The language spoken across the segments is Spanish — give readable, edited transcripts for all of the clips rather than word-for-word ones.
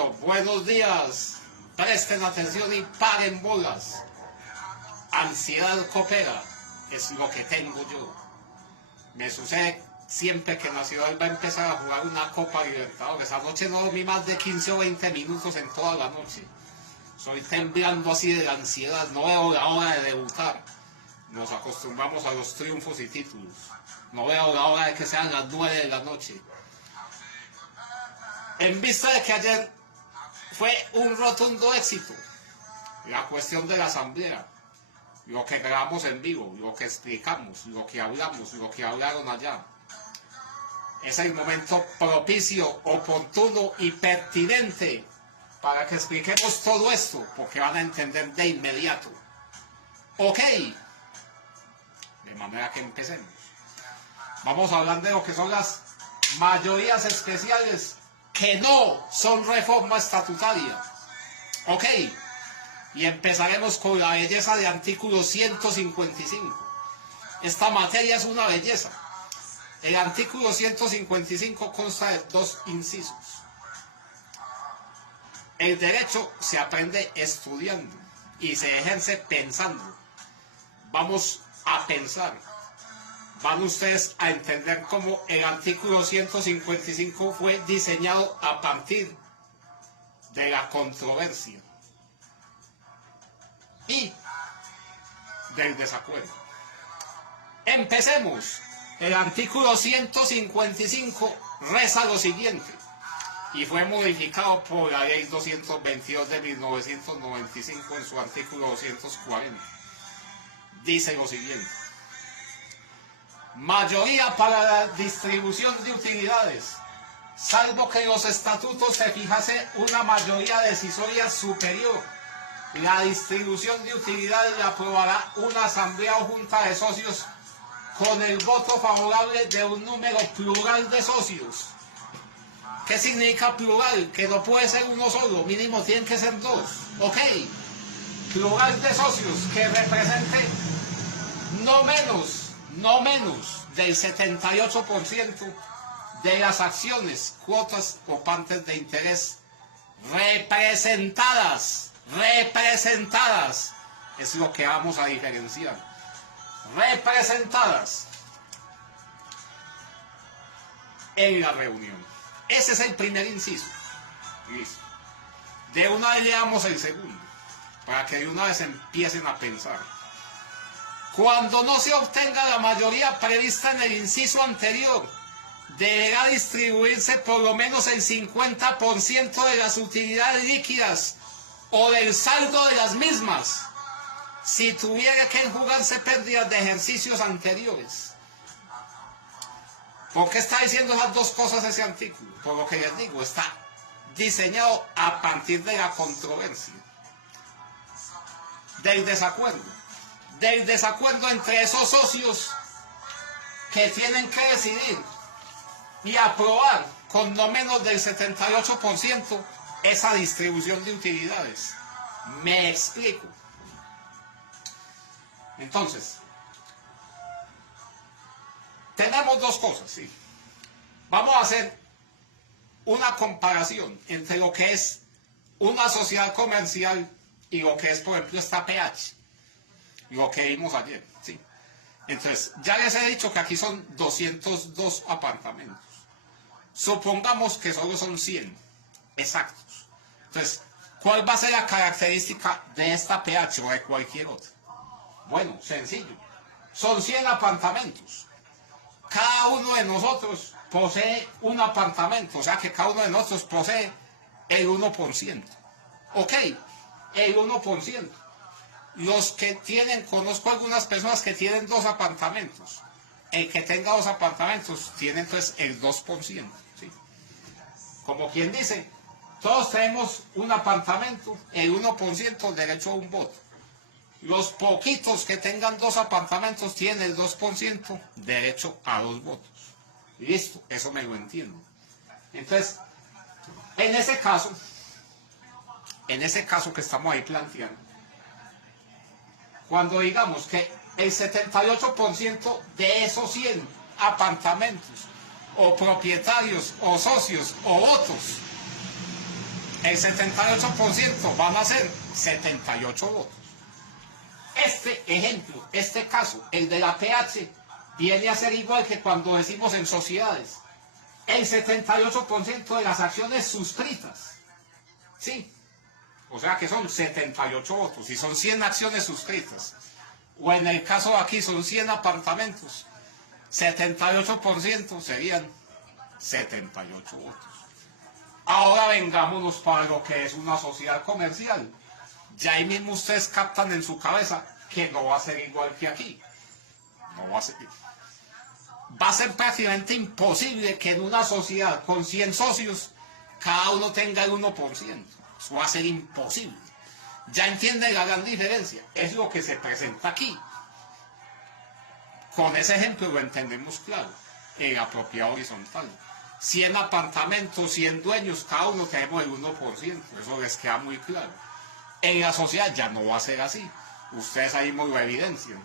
Bueno, buenos días. Presten atención y paren bolas. Ansiedad coopera, es lo que tengo yo. Me sucede siempre que Nacional va a empezar a jugar una Copa Libertadores. Anoche no dormí más de 15 o 20 minutos en toda la noche. Estoy temblando así de la ansiedad, no veo la hora de debutar. Nos acostumbramos a los triunfos y títulos. No veo la hora de que sean las 9 de la noche. En vista de que ayer fue un rotundo éxito la cuestión de la asamblea, lo que grabamos en vivo, lo que explicamos, lo que hablamos, lo que hablaron allá, es el momento propicio, oportuno y pertinente para que expliquemos todo esto, porque van a entender de inmediato. Ok, de manera que empecemos. Vamos a hablar de lo que son las mayorías especiales que no son reforma estatutaria. Ok, y empezaremos con la belleza de artículo 155. Esta materia es una belleza. El artículo 155 consta de 2 incisos. El derecho se aprende estudiando y se ejerce pensando. Vamos a pensar. Van ustedes a entender cómo el artículo 155 fue diseñado a partir de la controversia y del desacuerdo. Empecemos. El artículo 155 reza lo siguiente, y fue modificado por la ley 222 de 1995 en su artículo 240. Dice lo siguiente: mayoría para la distribución de utilidades, salvo que en los estatutos se fijase una mayoría decisoria superior. La distribución de utilidades la aprobará una asamblea o junta de socios con el voto favorable de un número plural de socios. ¿Qué significa plural? Que no puede ser uno solo, mínimo tienen que ser 2. Ok, plural de socios que represente no menos del 78% de las acciones, cuotas o partes de interés representadas, es lo que vamos a diferenciar, representadas en la reunión. Ese es el primer inciso. Listo. De una vez le damos el segundo, para que de una vez empiecen a pensar. Cuando no se obtenga la mayoría prevista en el inciso anterior, deberá distribuirse por lo menos el 50% de las utilidades líquidas o del saldo de las mismas, si tuviera que enjugarse pérdidas de ejercicios anteriores. ¿Por qué está diciendo esas dos cosas ese artículo? Por lo que les digo, está diseñado a partir de la controversia, del desacuerdo entre esos socios que tienen que decidir y aprobar con no menos del 78% esa distribución de utilidades. Me explico. Entonces, tenemos dos cosas, ¿sí? Vamos a hacer una comparación entre lo que es una sociedad comercial y lo que es, por ejemplo, esta PH, lo que vimos ayer, ¿sí? Entonces, ya les he dicho que aquí son 202 apartamentos. Supongamos que solo son 100 exactos. Entonces, ¿cuál va a ser la característica de esta PH o de cualquier otra? Bueno, sencillo. Son 100 apartamentos. Cada uno de nosotros posee un apartamento, o sea que cada uno de nosotros posee el 1%. Ok, el 1%. Los que tienen, conozco algunas personas que tienen 2 apartamentos. El que tenga 2 apartamentos tiene entonces el 2%. ¿Sí? Como quien dice, todos tenemos un apartamento, el 1% derecho a un voto. Los poquitos que tengan 2 apartamentos tienen el 2% derecho a 2 votos. Listo, eso me lo entiendo. Entonces, en ese caso que estamos ahí planteando, cuando digamos que el 78% de esos 100 apartamentos o propietarios o socios o votos el 78% van a ser 78 votos. Este ejemplo, este caso, el de la PH, viene a ser igual que cuando decimos en sociedades. El 78% de las acciones suscritas. Sí. O sea que son 78 votos y son 100 acciones suscritas. O en el caso de aquí son 100 apartamentos. 78% serían 78 votos. Ahora vengámonos para lo que es una sociedad comercial. Ya ahí mismo ustedes captan en su cabeza que no va a ser igual que aquí. No va a ser. Va a ser prácticamente imposible que en una sociedad con 100 socios cada uno tenga el 1%. Eso va a ser imposible. Ya entienden la gran diferencia. Es lo que se presenta aquí. Con ese ejemplo lo entendemos claro. En la propiedad horizontal. 100 apartamentos, 100 dueños, cada uno tenemos el 1%. Eso les queda muy claro. En la sociedad ya no va a ser así. Ustedes ahí mismo lo evidencian.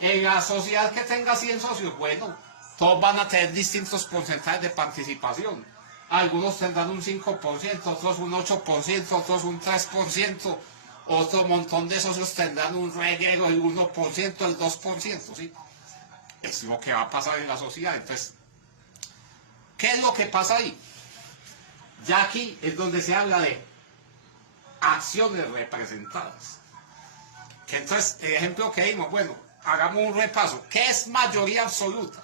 En la sociedad que tenga 100 socios, bueno, todos van a tener distintos porcentajes de participación. Algunos tendrán un 5%, otros un 8%, otros un 3%, otro montón de socios tendrán un reguero, el 1%, el 2%, ¿sí? Es lo que va a pasar en la sociedad. Entonces, ¿qué es lo que pasa ahí? Ya aquí es donde se habla de acciones representadas. Que entonces, el ejemplo que dimos, bueno, hagamos un repaso. ¿Qué es mayoría absoluta?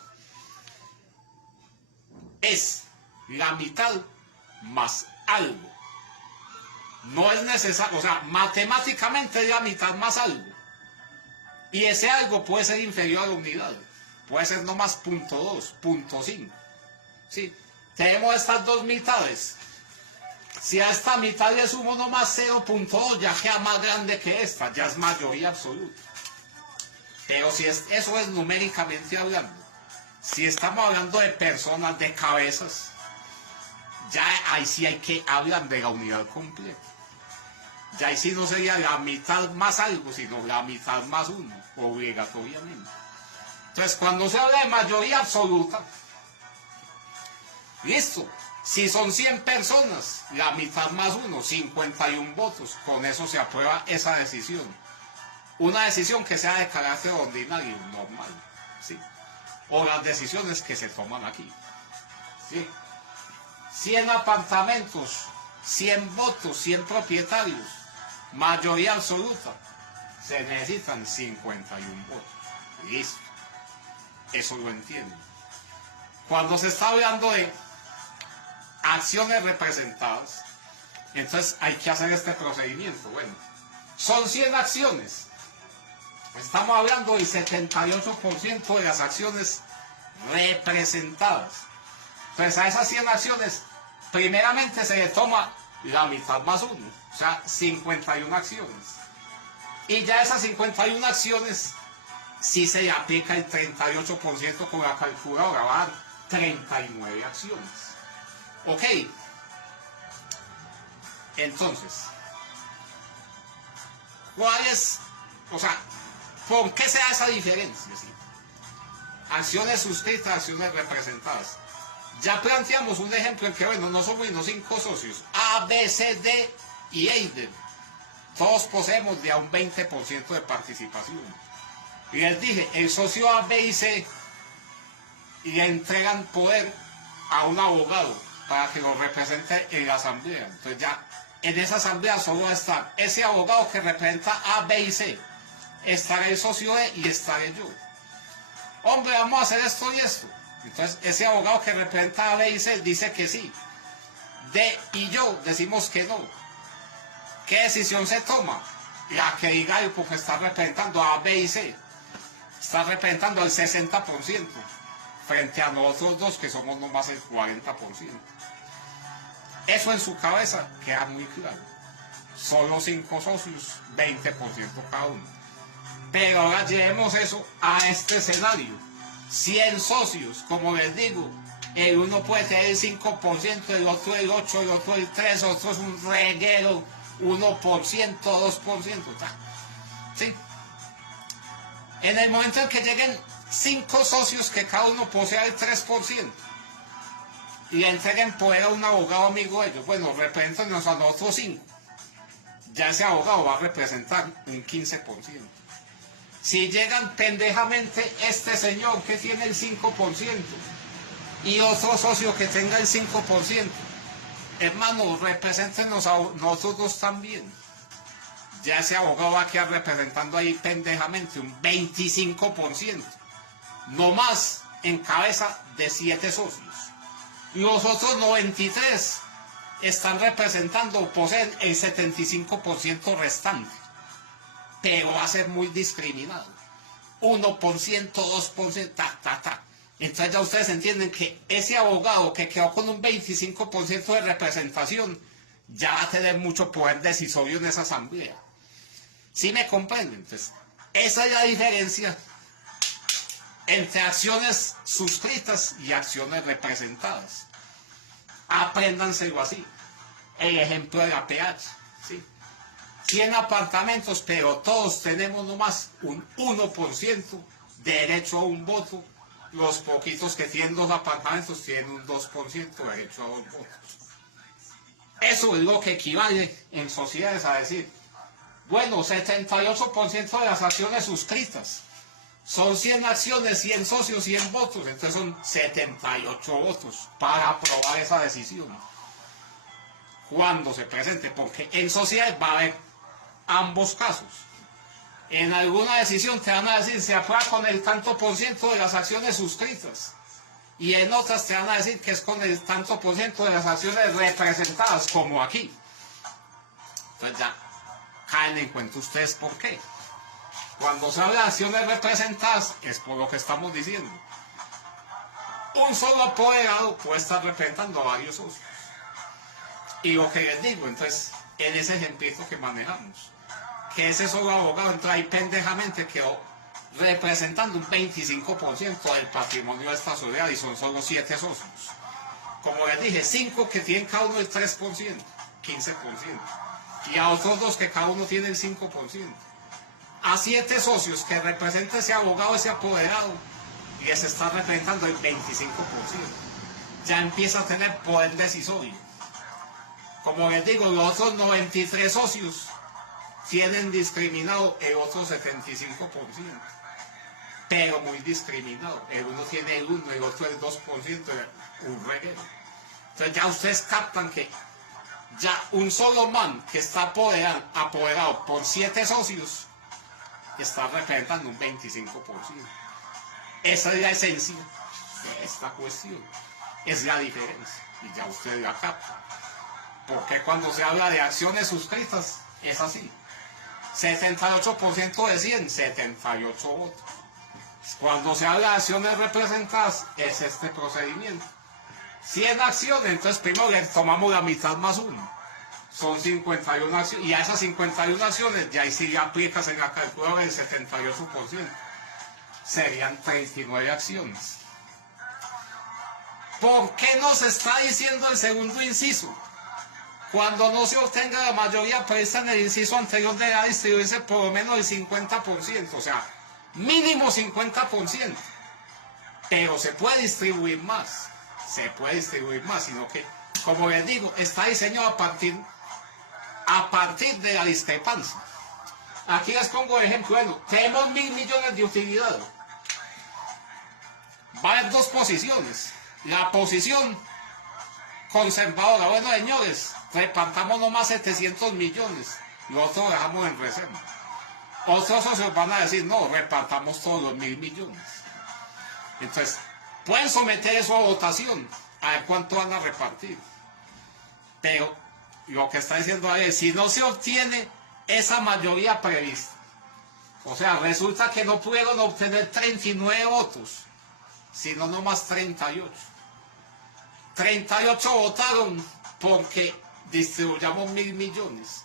Es la mitad más algo. No es necesario, o sea, matemáticamente es la mitad más algo. Y ese algo puede ser inferior a la unidad. Puede ser nomás 0.2, 0.5. ¿Sí? Tenemos estas dos mitades. Si a esta mitad le sumo nomás 0.2, ya queda más grande que esta, ya es mayoría absoluta. Pero si eso es numéricamente hablando. Si estamos hablando de personas, de cabezas, ya ahí sí hay que hablar de la unidad completa. Ya ahí sí no sería la mitad más algo, sino la mitad más uno, obligatoriamente. Entonces, cuando se habla de mayoría absoluta, listo, si son 100 personas, la mitad más uno, 51 votos, con eso se aprueba esa decisión. Una decisión que sea de carácter ordinario, normal, ¿sí? O las decisiones que se toman aquí, ¿sí? 100 apartamentos, 100 votos, 100 propietarios, mayoría absoluta, se necesitan 51 votos. Listo. Eso lo entiendo. Cuando se está hablando de acciones representadas, entonces hay que hacer este procedimiento. Bueno, son 100 acciones. Estamos hablando del 78% de las acciones representadas. Entonces a esas 100 acciones, primeramente se le toma la mitad más uno, o sea, 51 acciones. Y ya esas 51 acciones, si se le aplica el 38% con la calculadora, va a dar 39 acciones. Ok. Entonces, ¿cuál es? O sea, ¿por qué se da esa diferencia? ¿Sí? Acciones suscritas, acciones representadas. Ya planteamos un ejemplo en que, bueno, no somos sino 5 socios, A, B, C, D y Eider. Todos poseemos de a un 20% de participación. Y les dije, el socio A, B y C le entregan poder a un abogado para que lo represente en la asamblea. Entonces ya en esa asamblea solo va a estar ese abogado que representa A, B y C. Estará el socio E y estaré yo. Hombre, vamos a hacer esto y esto. Entonces ese abogado que representa A, B y C dice que sí. D y yo decimos que no. ¿Qué decisión se toma? La que diga yo, porque está representando a B y C. Está representando al 60%, frente a nosotros dos que somos nomás el 40%. Eso en su cabeza queda muy claro. Solo 5 socios, 20% cada uno. Pero ahora llevemos eso a este escenario. 100 socios, como les digo, el uno puede tener el 5%, el otro el 8%, el otro el 3%, otro es un reguero, 1%, 2%. ¿Sí? En el momento en que lleguen 5 socios que cada uno posea el 3%, y le entreguen poder a un abogado amigo de ellos. Bueno, represéntanos a nosotros 5. Ya ese abogado va a representar un 15%. Si llegan pendejamente este señor que tiene el 5% y otro socio que tenga el 5%, hermano, represéntenos a nosotros también. Ya ese abogado va a quedar representando ahí pendejamente un 25%. No más en cabeza de 7 socios. Los otros 93 están representando o poseen el 75% restante. Pero va a ser muy discriminado. 1%, 2%, ta. Entonces ya ustedes entienden que ese abogado que quedó con un 25% de representación ya va a tener mucho poder decisorio en esa asamblea. ¿Sí me comprenden? Entonces, esa es la diferencia entre acciones suscritas y acciones representadas. Apréndanselo así. El ejemplo de la PH. ¿Sí? 100 apartamentos, pero todos tenemos nomás un 1% de derecho a un voto. Los poquitos que tienen 2 apartamentos tienen un 2% de derecho a 2 votos. Eso es lo que equivale en sociedades a decir, bueno, 78% de las acciones suscritas. Son 100 acciones, 100 socios, 100 votos. Entonces son 78 votos para aprobar esa decisión. Cuando se presente, porque en sociedad va a haber ambos casos. En alguna decisión te van a decir se aprueba con el tanto por ciento de las acciones suscritas. Y en otras te van a decir que es con el tanto por ciento de las acciones representadas, como aquí. Entonces ya caen en cuenta ustedes por qué. Cuando se habla de acciones representadas, es por lo que estamos diciendo. Un solo apoderado puede estar representando a varios socios. Y lo que les digo, entonces, en ese ejemplito que manejamos, que ese solo abogado entra ahí pendejamente quedó representando un 25% del patrimonio de esta sociedad y son solo 7 socios. Como les dije, 5 que tienen cada uno el 3%, 15%. Y a otros 2 que cada uno tiene el 5%. A 7 socios que representa ese abogado, ese apoderado, les está representando el 25%. Ya empieza a tener poder decisorio. Como les digo, los otros 93 socios tienen discriminado el otro 75%. Pero muy discriminado. El uno tiene el 1, el otro el 2%, un reguero. Entonces ya ustedes captan que ya un solo man que está apoderado por 7 socios está representando un 25%. Esa es la esencia de esta cuestión. Es la diferencia. Y ya ustedes la captan. Porque cuando se habla de acciones suscritas, es así. 78% de 100, 78 votos. Cuando se habla de acciones representadas, es este procedimiento. 100 acciones, entonces primero le tomamos la mitad más 1. Son 51 acciones. Y a esas 51 acciones, ya ahí sí aplicas en la calculadora el 78%. Serían 39 acciones. ¿Por qué nos está diciendo el segundo inciso? Cuando no se obtenga la mayoría prevista en el inciso anterior, deberá distribuirse por lo menos el 50%, o sea, mínimo 50%. Pero se puede distribuir más, sino que, como les digo, está diseñado a partir de la discrepancia. Aquí les pongo el ejemplo, bueno, tenemos 1.000 millones de utilidad. Va a haber 2 posiciones. La posición conservadora, bueno señores, repartamos nomás 700 millones, lo otro dejamos en reserva. Otros socios van a decir, no, repartamos todos los 1.000 millones. Entonces, pueden someter eso a votación, a ver cuánto van a repartir. Pero lo que está diciendo ahí es, si no se obtiene esa mayoría prevista, o sea, resulta que no pudieron obtener 39 votos, sino nomás 38. 38 votaron porque distribuyamos 1.000 millones.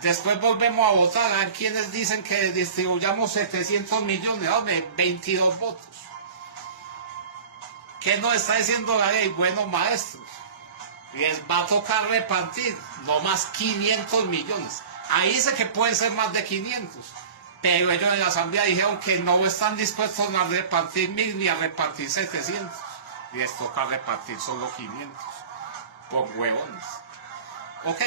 Después volvemos a votar a quienes dicen que distribuyamos 700 millones. Hombre, 22 votos. ¿Qué nos está diciendo la ley? Bueno, maestros, les va a tocar repartir no más 500 millones. Ahí dice que puede ser más de 500. Pero ellos en la asamblea dijeron que no están dispuestos a repartir 1.000 ni a repartir 700. les toca repartir solo 500 por huevones. Ok,